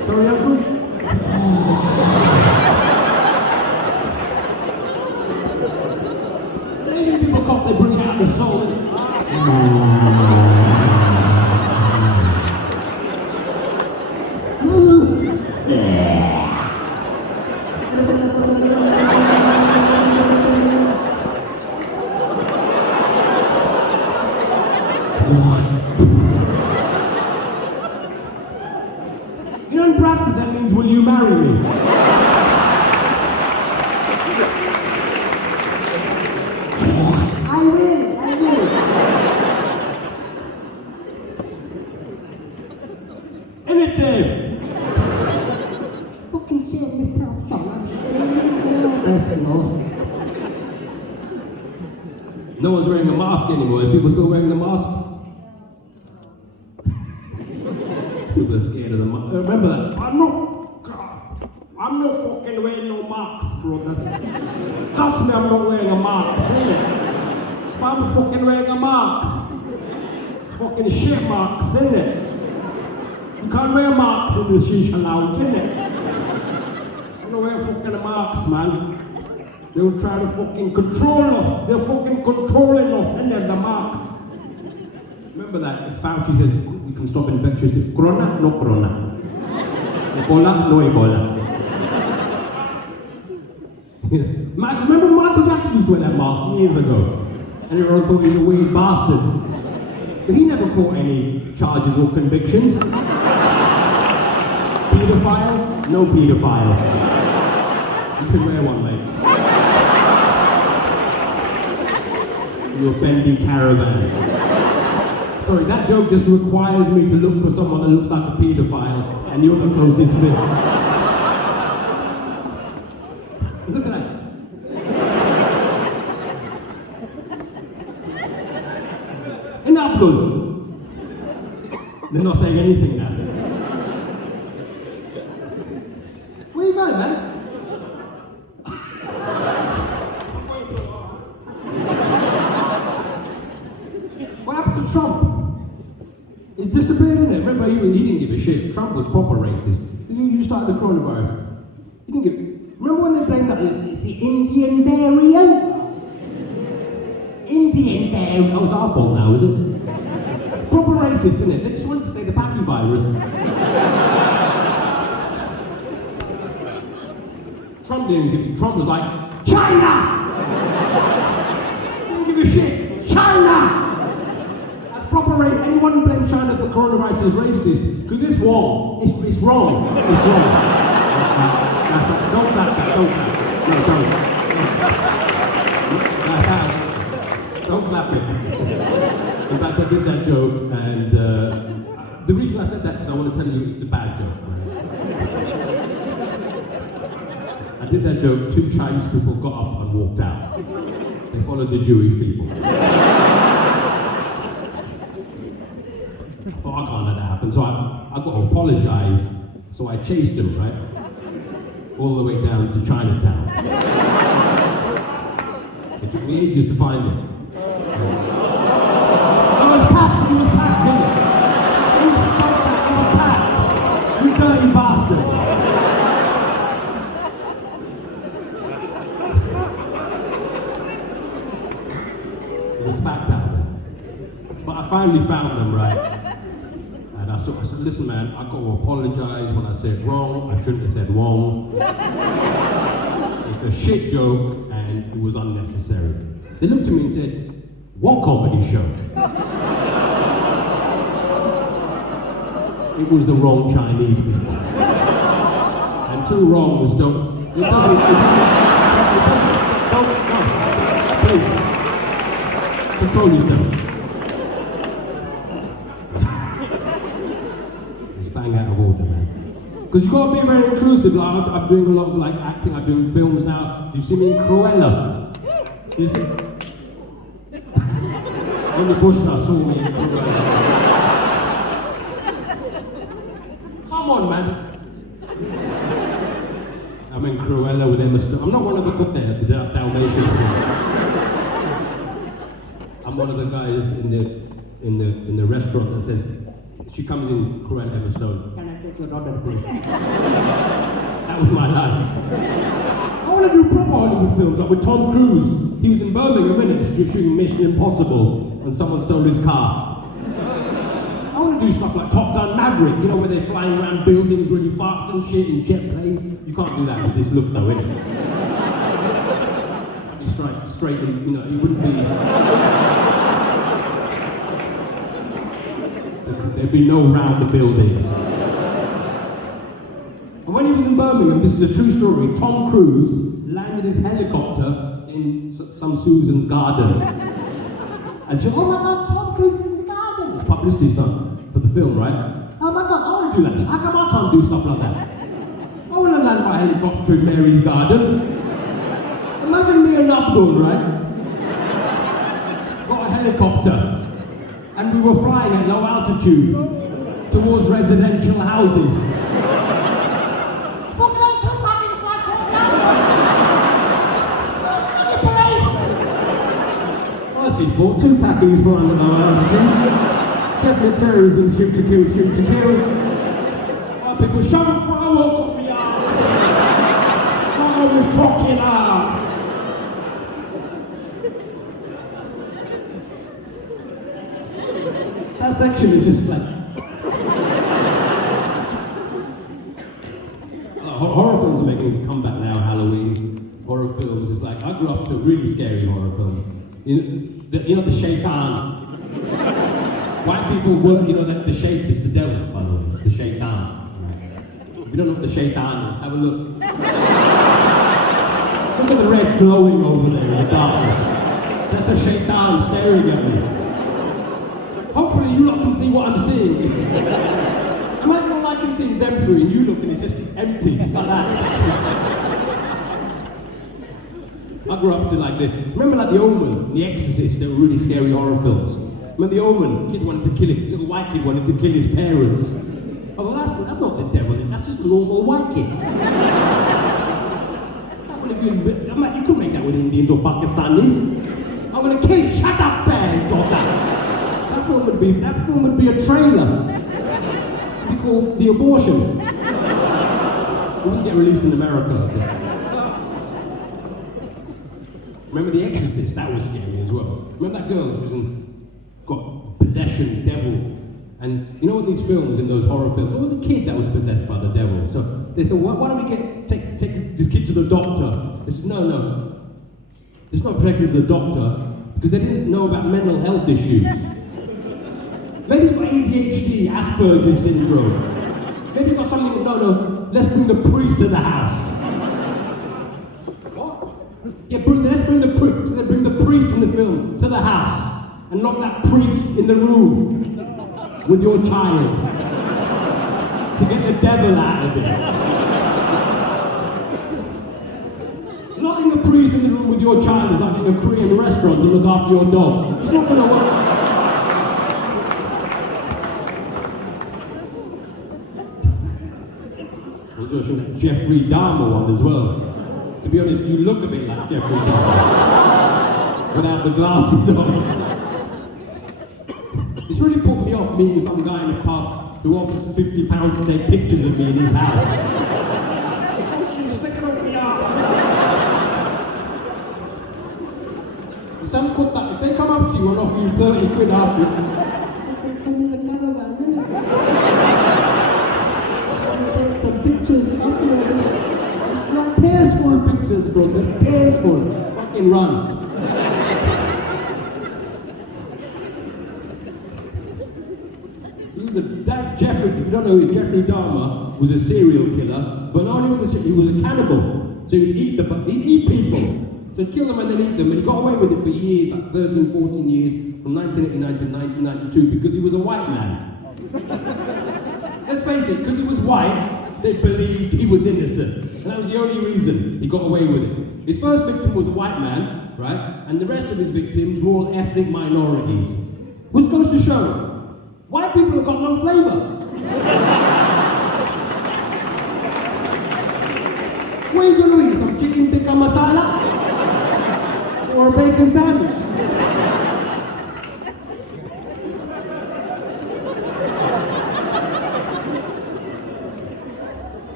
Sorry, uncle. Asian people cough, they bring it out of the soul. You know, in Bradford, that means, will you marry me? I will. Innit, Dave? Fucking shit myself, John. I'm nervous enough. No one's wearing a mask anymore. Are people still wearing the mask? People are scared of the mask. Remember that? I'm not fucking wearing no mask, brother. Trust me, I'm not wearing a mask, innit? If I'm fucking wearing a mask, it's fucking shit marks, innit? You can't wear marks in the shisha lounge, innit? I'm not wearing fucking marks, man. They'll try to fucking control us. They're fucking controlling us, innit? The marks. Remember that? Fauci said you can stop infectious disease. Corona, no corona. Ebola, no Ebola. Remember Michael Jackson used to wear that mask years ago? And everyone thought he was a weird bastard. But he never caught any charges or convictions. Pedophile? No pedophile. You should wear one, mate. Your bendy caravan. Sorry, that joke just requires me to look for someone that looks like a paedophile, and you're the closest fit. Look at that. Isn't that good? They're not saying anything now. Where you going, man? What happened to Trump? He disappeared, innit? Remember, he didn't give a shit. Trump was proper racist. You started the coronavirus. He didn't give. Remember when they blamed that it's the Indian variant? Indian variant. That was our fault now, is it? Proper racist, isn't it? They just wanted to say the Paki virus. Trump didn't give. Trump was like, China! Didn't give a shit. China! Proper rate. Anyone who blames China for coronavirus is racist, because it's wrong. It's wrong. It's wrong. Don't clap that. Don't clap. No, don't. That's how. Don't clap it. In fact, I did that joke, and the reason I said that is I want to tell you it's a bad joke. Right? I did that joke. 2 Chinese people got up and walked out. They followed the Jewish people. I thought, I can't let that happen, so I got to apologize, so I chased him, right? All the way down to Chinatown. It took me ages to find him. He was packed, innit? He was packed, you dirty bastards. He was packed out there. But I finally found them, right? I said, listen, man, I got to apologize when I said wrong. I shouldn't have said wrong. It's a shit joke, and it was unnecessary. They looked at me and said, what comedy show? It was the wrong Chinese people. And 2 wrongs don't, it doesn't, no, please, control yourselves. Bang out of order, man. Because you've got to be very inclusive. Like, I'm doing a lot of like acting. I'm doing films now. Do you see me in Cruella? Do you see? Only Bushra saw me in Cruella. Come on, man. I'm in Cruella with Emma Stone. I'm not one of the Dalmatians. I'm one of the guys in the in the restaurant that says, she comes in, Cruella Emma Stone, can I take your daughter, please? That was my line. I want to do proper Hollywood films, like with Tom Cruise. He was in Birmingham, innit, shooting Mission Impossible, and someone stole his car. I want to do stuff like Top Gun Maverick, you know, where they're flying around buildings really fast and shit in jet planes. You can't do that with this look, though, innit? Be straight, and you know, it wouldn't be. There'd be no round the buildings. And when he was in Birmingham, this is a true story, Tom Cruise landed his helicopter in some Susan's garden. And she said, oh my God, Tom Cruise is in the garden. It's publicity stunt for the film, right? Oh my God, I want to do that. How come I can't do stuff like that? I want to land my helicopter in Mary's garden. Imagine me and Abdul, right? Got a helicopter. And we were flying at low altitude towards residential houses. Fucking hell, two packing flight towards the police! I see four, two packing flying at low altitude. Definite terrorism, shoot to kill, shoot to kill. Oh, people shove a firework up my arse. Oh, my fucking arse. That section is just like... horror films are making a comeback now, Halloween. Horror films is like, I grew up to really scary horror films. You know the Shaitan? White people were, you know, the shape is the devil, by the way, it's the Shaitan. If you don't know what the Shaitan is, have a look. Look at the red glowing over there in the darkness. That's the Shaitan staring at me. Hopefully you lot can see what I'm seeing. Imagine all I can see is them three and you look and it's just empty. It's like that. It's actually... I grew up to like remember like The Omen, The Exorcist, they were really scary horror films. Remember The Omen? Kid wanted to kill him, little white kid wanted to kill his parents. Oh, well, that's not the devil, that's just a normal white kid. You couldn't make that with Indians or Pakistanis. I'm gonna kill you, shut up, man, That film would be a trailer. It'd be called The Abortion. It wouldn't get released in America. Okay? Remember The Exorcist? That was scary as well. Remember that girl who got possession, devil. And you know what these films, in those horror films, there was a kid that was possessed by the devil. So they thought, why don't we take this kid to the doctor? They said, no. There's no taking to the doctor because they didn't know about mental health issues. Maybe he's got ADHD, Asperger's syndrome. Maybe he's got something, no, let's bring the priest to the house. What? Yeah, let's bring the priest. So they bring the priest in the film to the house and lock that priest in the room with your child to get the devil out of it. Locking a priest in the room with your child is like in a Korean restaurant to look after your dog. It's not going to work. I was watching that Jeffrey Dahmer one as well. To be honest, you look a bit like Jeffrey Dahmer without the glasses on. It's really put me off meeting some guy in a pub who offers £50 to take pictures of me in his house. Stick it up my arse. If they come up to you and offer you 30 quid after, come in the caravan, innit? Take some pictures, us and all this. It's not pairs full of pictures, bro. They're pairs full. Fucking run. Jeffrey, if you don't know, Jeffrey Dahmer was a serial killer, but not only was he was a cannibal. So he'd eat people. So he'd kill them and then eat them, and he got away with it for years, like 13, 14 years, from 1989 to 1992, because he was a white man. Let's face it, because he was white, they believed he was innocent. And that was the only reason he got away with it. His first victim was a white man, right? And the rest of his victims were all ethnic minorities. Which goes to show, white people have got no flavour. What are you going to eat? Some chicken tikka masala? Or a bacon sandwich?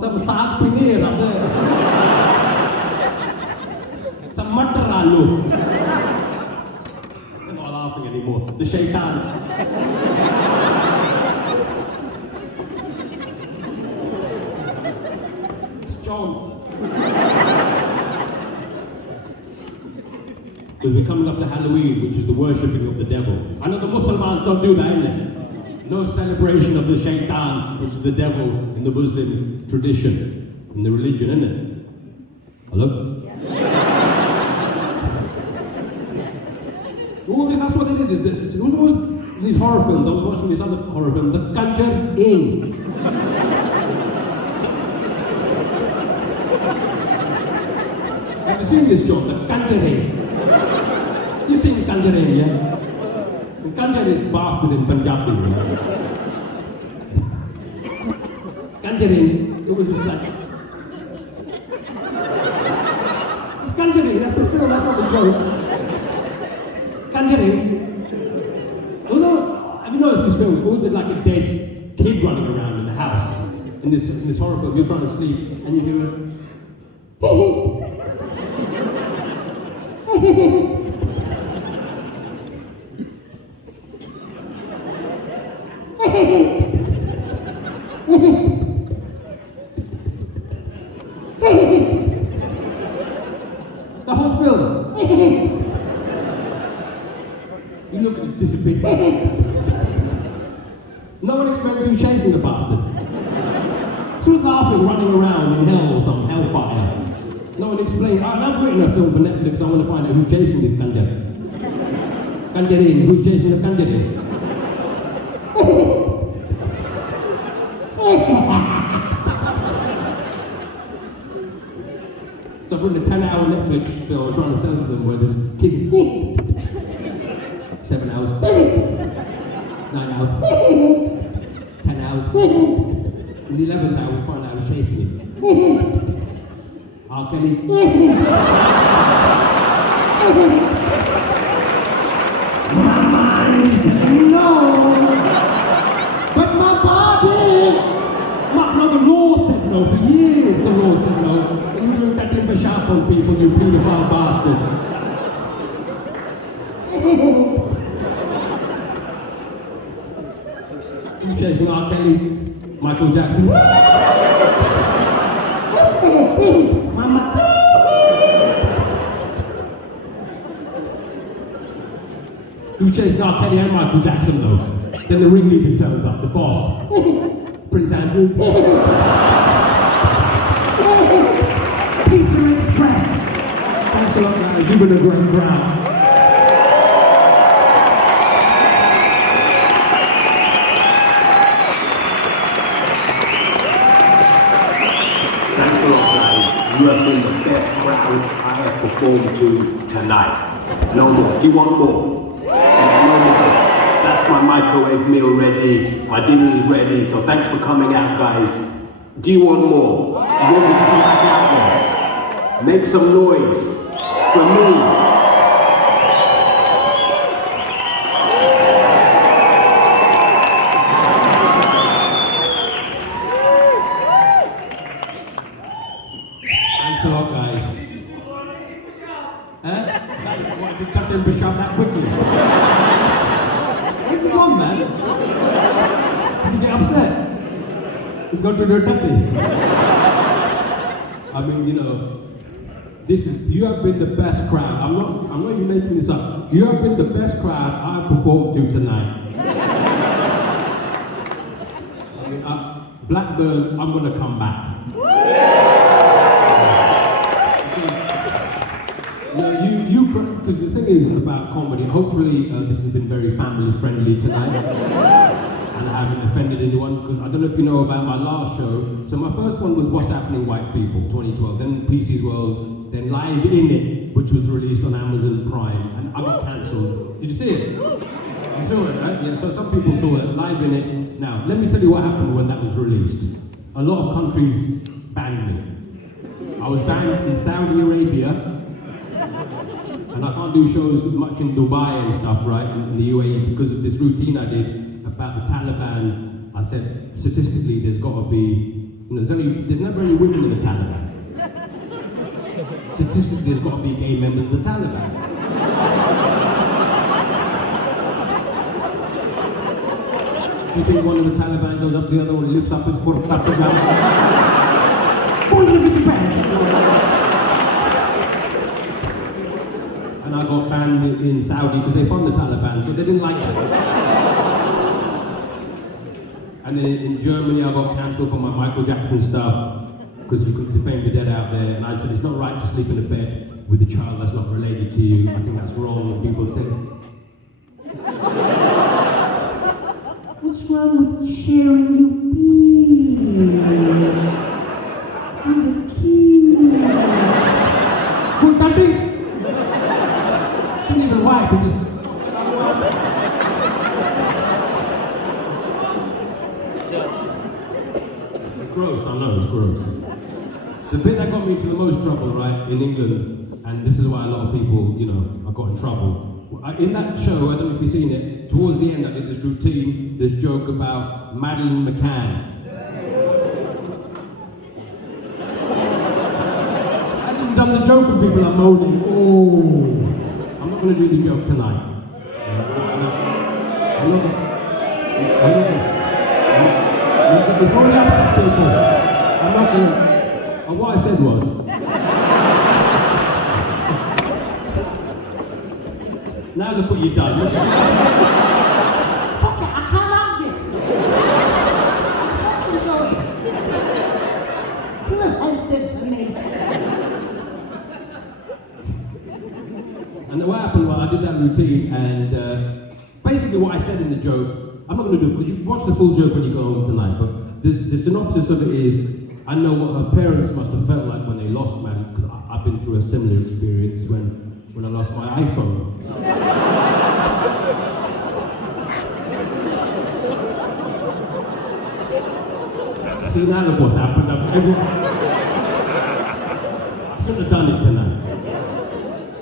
some saag paneer up there. Some matar aloo. They're not laughing anymore. The shaitans. It's John. Because we're coming up to Halloween, which is the worshipping of the devil. I know the Muslims don't do that, innit? No celebration of the shaitan, which is the devil in the Muslim tradition, in the religion, innit? Hello? All this, that's what they did. It was always these horror films. I was watching this other horror film, The Conjuring. Have you seen this, John? The Conjuring. You seen The Conjuring, yeah? The Conjuring is bastard in Punjabi. Right? Conjuring. So was this like? It's Conjuring. That's the film. That's not the joke. Conjuring. Have you noticed these films? Always like a dead kid running around in the house. In this horror film, you're trying to sleep and you do it. The whole film. You look at it disappear. No one explains you chasing the bastard. She was laughing, running around in hell or some hellfire. No one explained. I've written a film for Netflix. I want to find out who's chasing this Conjuring. Conjuring. Who's chasing the Conjuring? So I've written a 10-hour Netflix film I'm trying to sell to them where this kid 7 hours, 9 hours, 10 hours. In the 11th hour we find out who's chasing him. R. Kelly. My mind is telling me no, but my body. No, the law said no for years. The law said no. And you're doing that timber sharp on people, you pedophile bastard. Who's chasing R. Kelly? Michael Jackson. Mama. Who's chasing R. Kelly and Michael Jackson though? Then the ringleader turns up, the boss. Prince Andrew. Pizza Express. Thanks a lot, guys. You've been a great crowd. Thanks a lot, guys. You have been the best crowd I have performed to tonight. No more. Do you want more? No more. That's my microwave meal ready. My dinner is ready. So thanks for coming out, guys. Do you want more? You want me to come back out there? Make some noise for me. Thanks a lot, guys. What, did Captain Bishop that quickly? Where's he gone, man? Did he get upset? He's gone to do a tatty. I mean, you know, you have been the best crowd. I'm not even making this up. You have been the best crowd I've performed to tonight. I mean, Blackburn, I'm gonna come back. Because the thing is about comedy, hopefully this has been very family friendly tonight. And I haven't offended anyone, because I don't know if you know about my last show. So my first one was What's Happening White People, 2012. Then PC's World, then Live In It, which was released on Amazon Prime, and I got cancelled. Did you see it? You saw it, right? Yeah, so some people saw it, Live In It. Now, let me tell you what happened when that was released. A lot of countries banned me. I was banned in Saudi Arabia, and I can't do shows much in Dubai and stuff, right, in the UAE, because of this routine I did about the Taliban. I said, statistically, there's got to be there's never any women in the Taliban. Statistically, there's got to be gay members of the Taliban. Do you think one of the Taliban goes up to the other one, lifts up his foot, clap the ground? And I got banned in Saudi because they fund the Taliban, so they didn't like that. And then in Germany, I got cancelled for my Michael Jackson stuff because you could defame the dead out there. And I said, it's not right to sleep in a bed with a child that's not related to you. I think that's wrong. And people said, what's wrong with sharing your beer with a kid? Good, daddy. Didn't even wipe, it just. It's gross, I know, it's gross. The bit that got me into the most trouble, right, in England, and this is why a lot of people, I got in trouble. In that show, I don't know if you've seen it, towards the end I did this routine, this joke about Madeleine McCann. I hadn't done the joke and people are moaning, oh, I'm not going to do the joke tonight. I'm not going to. It's only upset people. I'm not going to. What I said was, now look what you've done. Fuck it, I can't have this. I'm fucking going. Too offensive for me. And what happened was I did that routine, and basically what I said in the joke, I'm not going to do you watch the full joke when you go home tonight, but the synopsis of it is, I know what her parents must have felt like when they lost Madeline, because I've been through a similar experience when I lost my iPhone. See, now look what's happened. I shouldn't have done it tonight.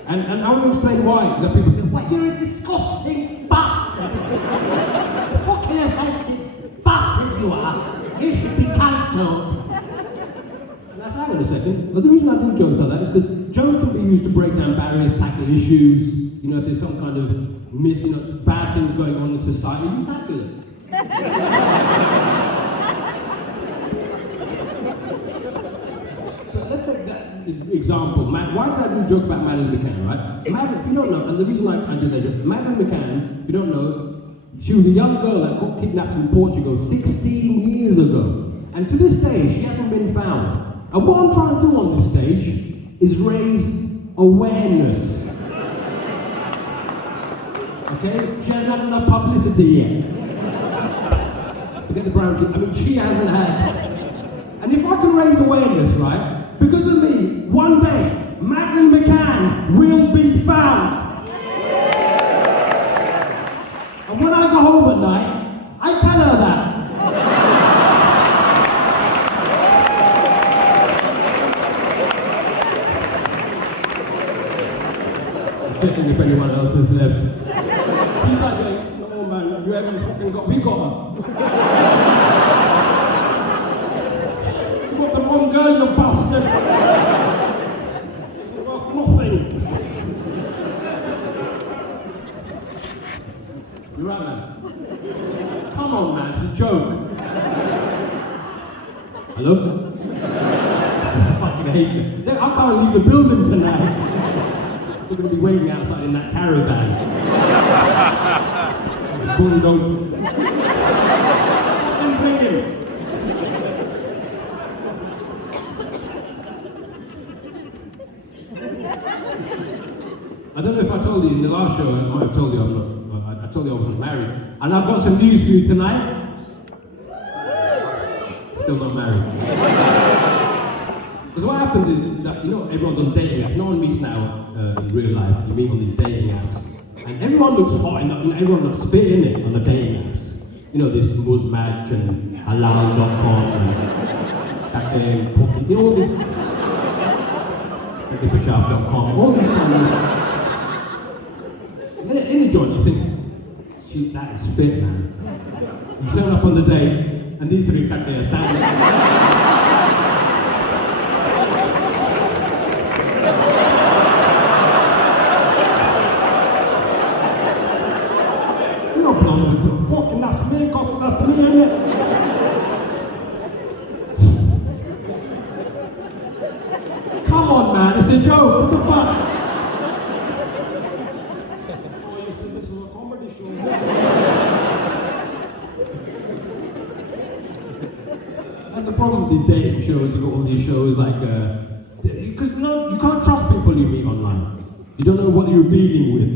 And I want to explain why. That people say, What, you're a disgusting bastard. Fucking offensive bastard you are. You should be cancelled. hang on a second. Well, the reason I do jokes like that is because jokes can be used to break down barriers, tackle issues. If there's some kind of bad things going on in society, you tackle it. But let's take that example. Why did I do a joke about Madeleine McCann, right? If you don't know, and the reason I did that joke, Madeleine McCann, if you don't know, she was a young girl that got kidnapped in Portugal 16 years ago. And to this day, she hasn't been found. And what I'm trying to do on this stage is raise awareness. Okay? She hasn't had enough publicity yet. Forget the brown kid. She hasn't had. And if I can raise awareness, right, because of me, one day, Madeleine McCann will be found. And when I go home at night, I tell her that. Checking if anyone else has left. He's like going, no man, you haven't fucking got, we got her. You got the wrong girl, you bastard. She's worth nothing. You're right, man. Come on, man, it's a joke. Hello? I fucking hate you. I can't leave the building tonight. We're going to be waiting outside in that caravan. There's a bulldog. Fucking bring him. I don't know if I told you in the last show, I might have told you I told you I wasn't married. And I've got some news for you tonight. Still not married. Because what happens is that, everyone's on dating apps. No one meets now in real life. You meet on these dating apps. And everyone looks hot, everyone looks fit in it on the dating apps. This Muzmatch and Halal.com and all this. Bashab.com, all these kind of. In the joint, you think, gee, that is fit, man. You turn up on the day, and these three back there are standing. You don't belong with the fucking that's me, cause that's me, innit? Come on, man, it's a joke. What the fuck? Oh, you said this was a comedy show. That's the problem with these dating shows. You've got all these shows like, because you can't trust people you meet online. You don't know what you're dealing with.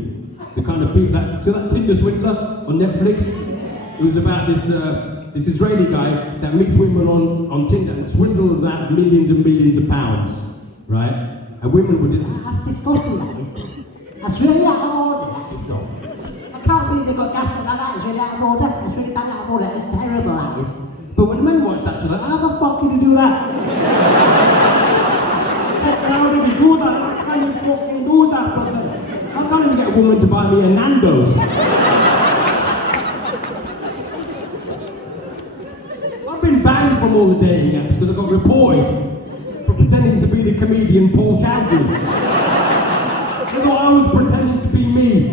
The kind of people that, see that Tinder Swindler on Netflix? It was about this Israeli guy that meets women on Tinder and swindles out millions and millions of pounds, right? And women would do That's disgusting, that is. That's really out of order. it's not. I can't believe they've got gas like that. It's really out of order. It's really bad out of order. It's terrible, that is. But when men watch that, they're like, how the fuck did he do that? How did he do that? How can you fucking do that? But I can't even get a woman to buy me a Nando's. I've been banned from all the dating apps because I got reported for pretending to be the comedian Paul Chowdhury. They thought I was pretending to be me.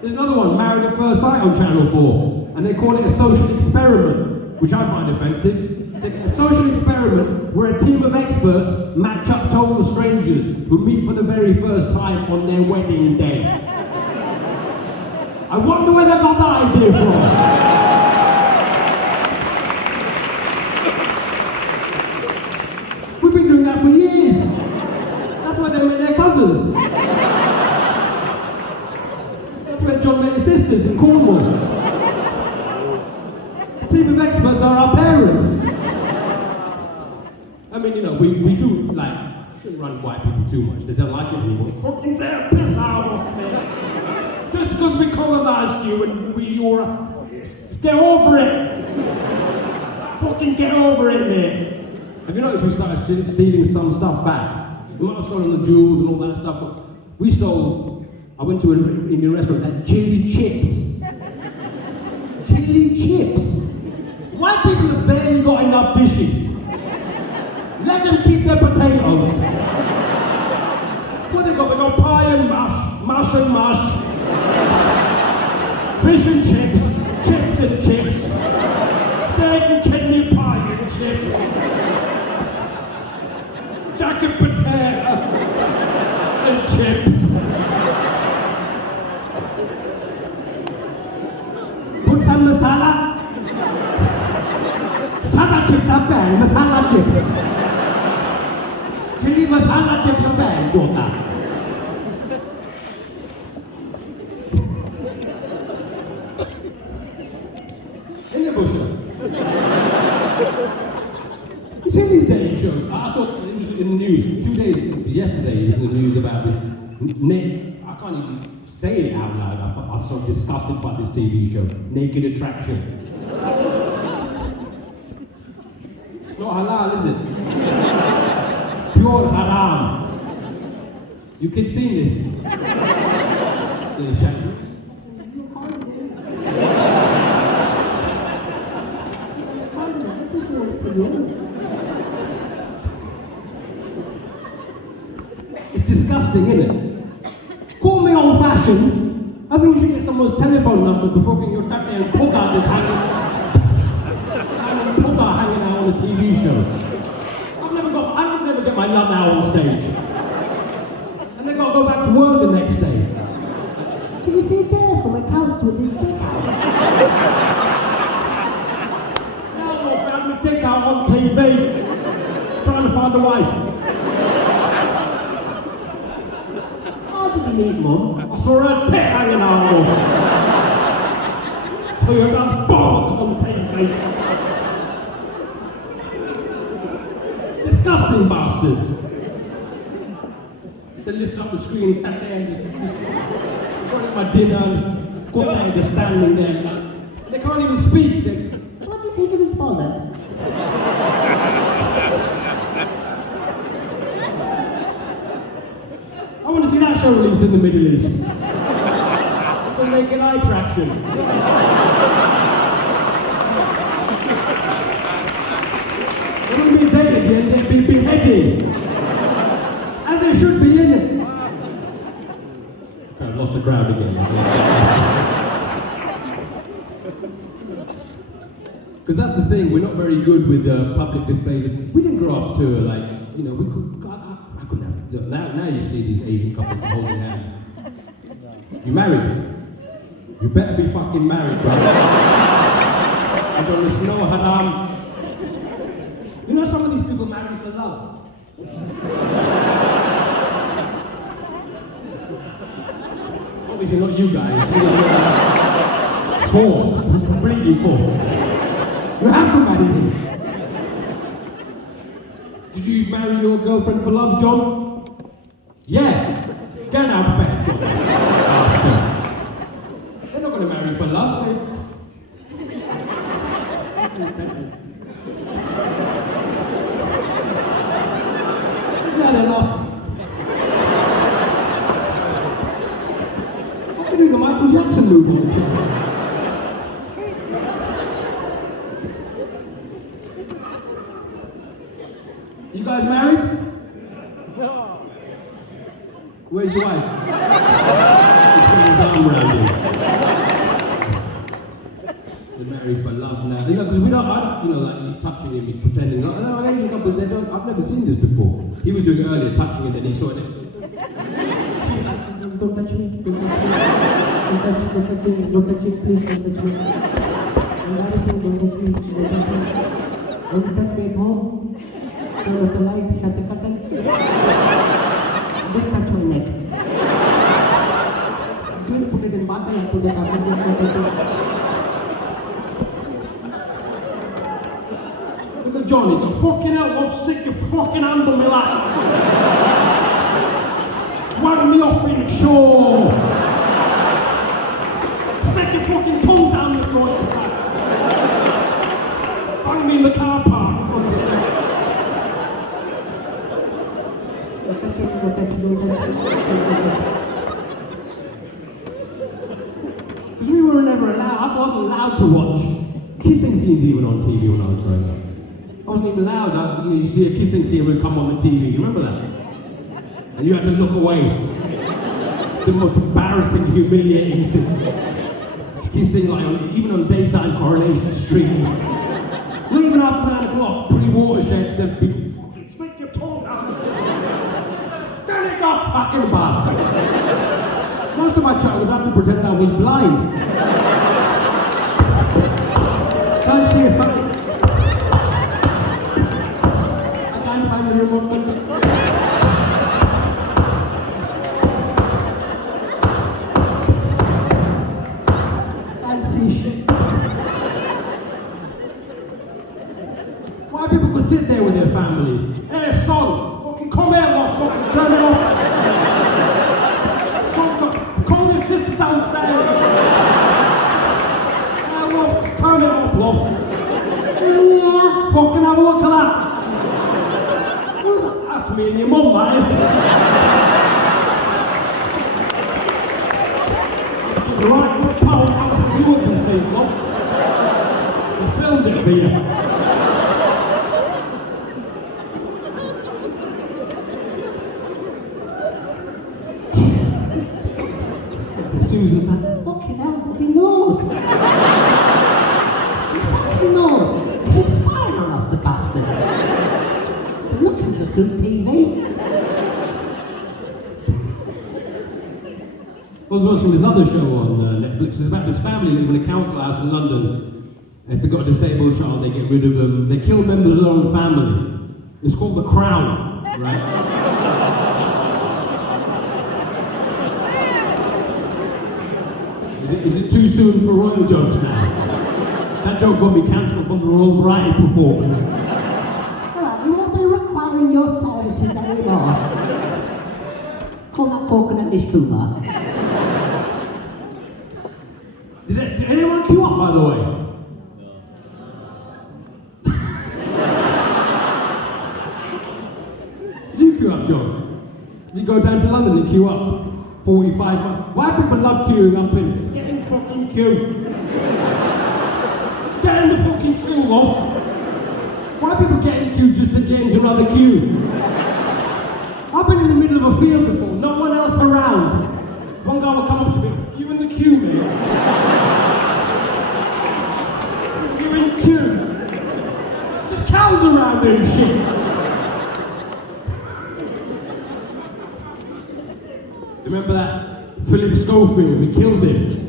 There's another one, Married at First Sight on Channel 4, and they call it a social experiment, which I find offensive. A social experiment where a team of experts match up total strangers who meet for the very first time on their wedding day. I wonder where they got that idea from. We've been doing that for years. That's why they met their cousins. That's where John met his sisters in Cornwall. A team of experts are our parents. I mean, you know, we do, like, shouldn't run white people too much. They don't like it anymore. Fucking tear piss out of us, man. Just because we colonized you and you're, just get over it. Fucking get over it, man. Have you noticed we started stealing some stuff back? We might have stolen the jewels and all that stuff, but we stole, I went to an Indian restaurant that had chili chips. Chili chips. White people have barely got enough dishes. Let them keep their potatoes. What they got? They got pie and mash and mash, fish and chips, steak and kidney pie and chips, jacket potato and chips. Put some masala. Sada chips up there, masala chips. Chili masala chips up there, Jota. In the bush. You see these dating shows? I saw it was in the news 2 days. Yesterday, it was in the news about this. I can't even say it out loud. I'm so disgusted by this TV show. Naked Attraction. It's not halal, is it? Pure haram. You kids seen this? Little shadow. It's disgusting, isn't it? Call me old-fashioned. I think you should get someone's telephone number before getting your dad there and Pugga just hanging out on a TV show. I would never get my nut out on stage. And then got to go back to work the next day. Can you see there from a couch with his dick out? Now I found my dick out on TV, trying to find a wife. How did you meet Mum? I saw her tit hanging out of her. So you guys bollocks on TV. Disgusting bastards. They lift up the screen back there and just trying to eat my dinner and just got there just standing there. Like, they can't even speak. So what do you think of his bollocks? I want to see that show released in the Middle East. The Naked Eye Traction. They're going to be dead again, they'll be beheaded. As they should be, innit? Okay, I've lost the crowd again. Because that's the thing, we're not very good with public displays. We didn't grow up to like, you know, we could, I couldn't have, now you see these Asian couples holding hands. You married? You better be fucking married, brother. I don't listen, no haram. You know some of these people marry for love. Obviously not you guys. Forced, completely forced. You have to marry him. Did you marry your girlfriend for love, John? Yeah. Get out of bed, John. Ask her. They're not going to marry for love. This is how they laugh. How can you do the Michael Jackson move on the channel? You guys married? Where's your wife? He's putting his arm around you. They're married for love now. You know, because I don't, you know, like he's touching him, he's pretending. Like, no, Asian couples, they don't, I've never seen this before. He was doing it earlier, touching it, and he saw it. She was like, don't touch me, don't touch me. Don't touch me, don't touch me, don't touch me, please don't touch me. Embarrassing, don't touch me, don't touch me. Don't you touch me at home? Turn off the light, shut the curtain. Just touch my neck. Don't put it in bottle and put it after the Look at Johnny, go fucking hell, off, stick your fucking hand on my lap. Wag me off in shore. Stick your fucking tongue down the throat, you slap. Bang me in the car park, honestly. Don't touch it, don't touch it, don't touch it. Because we were never allowed, I wasn't allowed to watch kissing scenes even on TV when I was growing up. I wasn't even allowed, you know, you see a kissing scene would come on the TV, you remember that? And you had to look away. The most embarrassing, humiliating scene. Kissing, like, even on daytime Coronation Street. Not even after 9 o'clock, pre-watershed, the people, stick your tongue down. Turn it off, fucking bastard. Most of my childhood I had to pretend I was blind. I can't see a fucking... I can't find the remote control. Can't see shit. Why people could sit there with their family? Hey son, fucking come here, love, fucking turn it off. Call your sister downstairs. Love, turn it up, love. Yeah. Fucking have a look at that. What is that? That's me and your mum, that is. Right, good powerhouse that you can see, love. We filmed it for you. Susan's like, fucking hell, if he knows. He fucking knows. He's spying on us, the bastard. They're looking at us through TV. I was watching this other show on Netflix. It's about this family living in a council house in London. If they've got a disabled child, they get rid of them. They kill members of their own family. It's called The Crown, right? Is it too soon for royal jokes now? That joke got me cancelled from the Royal Variety performance. Alright, we won't be requiring your services anymore. Call that coconut dish Kuma. Did anyone queue up, by the way? Did you queue up, John? Did you go down to London and queue up? 45 months. Why people love queuing up in? Let's get in the fucking queue. Get in the fucking queue, love. Why people get in queue just to get into another queue. I've been in the middle of a field before, no one else around. One guy will come up to me, you in the queue, mate? You're in the queue. Just cows around there and shit. Remember that Philip Schofield? We killed him.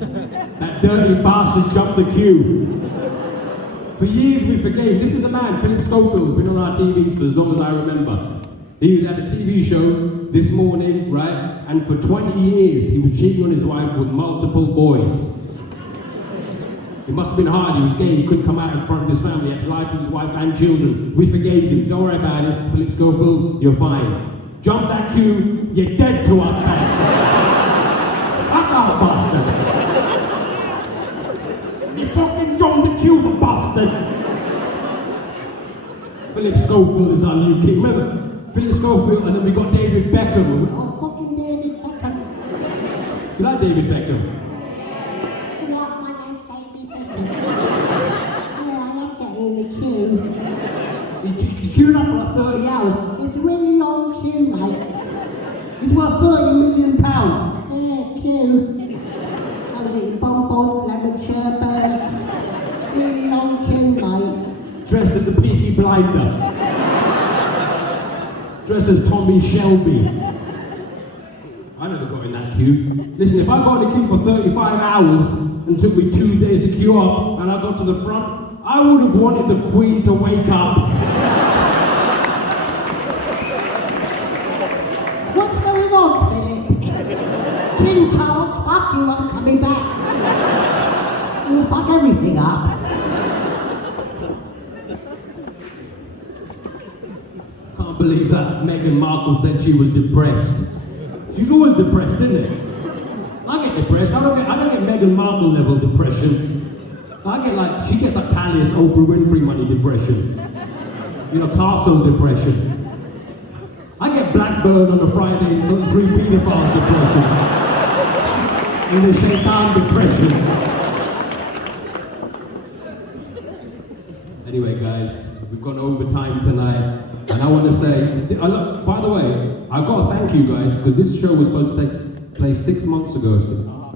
That dirty bastard jumped the queue. For years we forgave. This is a man, Philip Schofield, who's been on our TVs for as long as I remember. He had a TV show This Morning, right? And for 20 years he was cheating on his wife with multiple boys. It must have been hard, he was gay, he couldn't come out in front of his family, he had to lie to his wife and children. We forgave him, don't worry about it, Philip Schofield, you're fine. Jump that queue, you're dead to us, man. Fuck off, bastard. You fucking jumped the queue, the bastard. Philip Schofield is our new king. Remember, Philip Schofield, and then we got David Beckham. Oh, fucking David Beckham. You like David Beckham? What? My name's David Beckham. Yeah, I love getting in the queue. You queued up for like 30 hours. It's a really long queue, mate. He's worth £30 million. Yeah, queue. I was eating bonbons, lemon sherbets. Really long queue, mate. Dressed as a Peaky Blinder. Dressed as Tommy Shelby. I never got in that queue. Listen, if I got in the queue for 35 hours and it took me 2 days to queue up and I got to the front, I would have wanted the Queen to wake up. What's going on, Philip? King Charles, fuck you, I'm coming back. You'll fuck everything up. Can't believe that Meghan Markle said she was depressed. She's always depressed, isn't it? I get depressed. I don't get Meghan Markle level depression. I get like, she gets like Palace, Oprah Winfrey money depression. You know, castle depression. I get Blackburn on a Friday and 3 paedophiles depression. And the Shaitan depression. Anyway, guys, we've gone over time tonight. And I want to say, by the way, I've got to thank you guys because this show was supposed to take place 6 months ago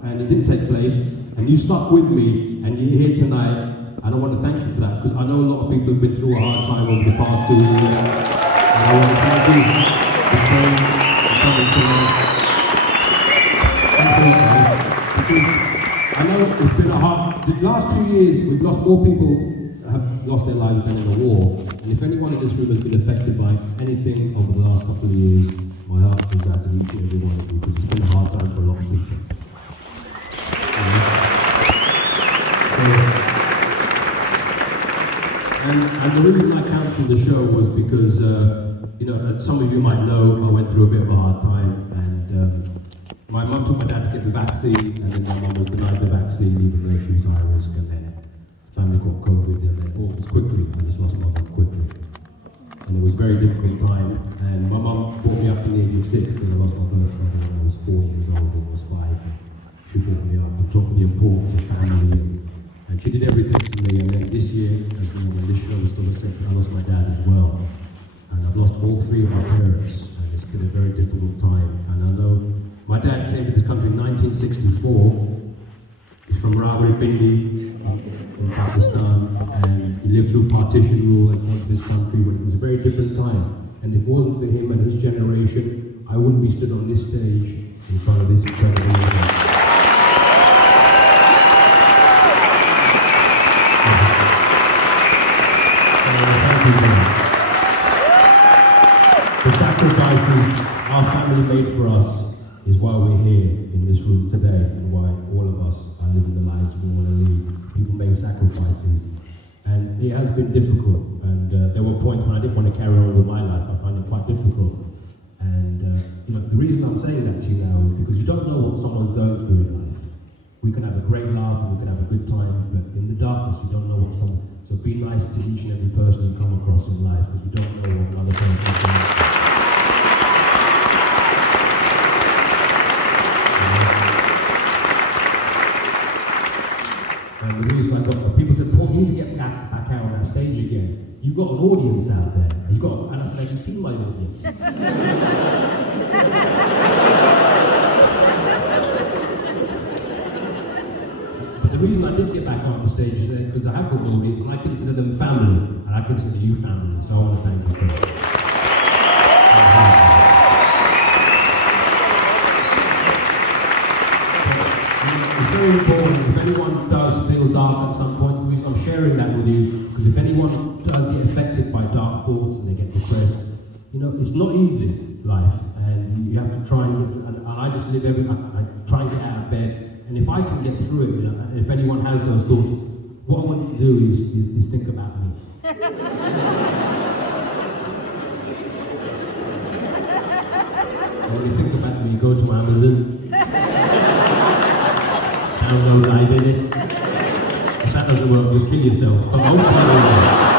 and it didn't take place. And you stuck with me and you're here tonight. And I want to thank you for that because I know a lot of people have been through a hard time over the past 2 years. And I want to thank you for staying and coming tonight. Thanks a lot, guys. Because I know it's been a hard, the last 2 years we've lost more people have lost their lives than in a war. And if anyone in this room has been affected by anything over the last couple of years, my heart goes out to each and every one of you because it's been a hard time for a lot of people. And the reason I cancelled the show was because, you know, some of you might know I went through a bit of a hard time and my mum took my dad to get the vaccine and then my mum was denied the vaccine even though she was high risk and then family got COVID and then all this quickly, I just lost my mum quickly. And it was a very difficult time and my mum brought me up to the age of 6 because I lost my birth mother when I was 4 years old and I was 5. She brought me up and taught me the importance of family and she did everything for me. And then this year, as you know, when this show was still the same, I lost my dad as well. And I've lost all 3 of my parents and it's been a very difficult time. And I know my dad came to this country in 1964. He's from Rawalpindi in Pakistan and he lived through partition rule and came to this country when it was a very different time. And if it wasn't for him and his generation, I wouldn't be stood on this stage in front of this incredible audience. The sacrifices our family made for us is why we're here in this room today and why all of us are living the lives we want to lead. People made sacrifices and it has been difficult and there were points when I didn't want to carry on with my life. I find it quite difficult and you know, the reason I'm saying that to you now is because you don't know what someone's going through in life. We can have a great laugh and we can have a good time, but in the darkness you don't know what someone. So be nice to each and every person you come across in life because you don't know what another person is doing. And the reason I got people said, Paul, you need to get back out on that stage again. You you've got an audience out there. And I said, have you seen my audience? But the reason I did get back on the stage is because I have got an audience, and I consider them family, and I consider you family. So I want to thank you for that. It's very important. If anyone does feel dark at some point, the reason I'm sharing that with you, because if anyone does get affected by dark thoughts and they get depressed, you know, it's not easy, life, and you have to try and get through. And I just live I try and get out of bed, and if I can get through it, you know, and if anyone has those thoughts, what I want you to do is think about me. When you think about me, go to Amazon. Download Live in it. If that doesn't work, just kill yourself. But hopefully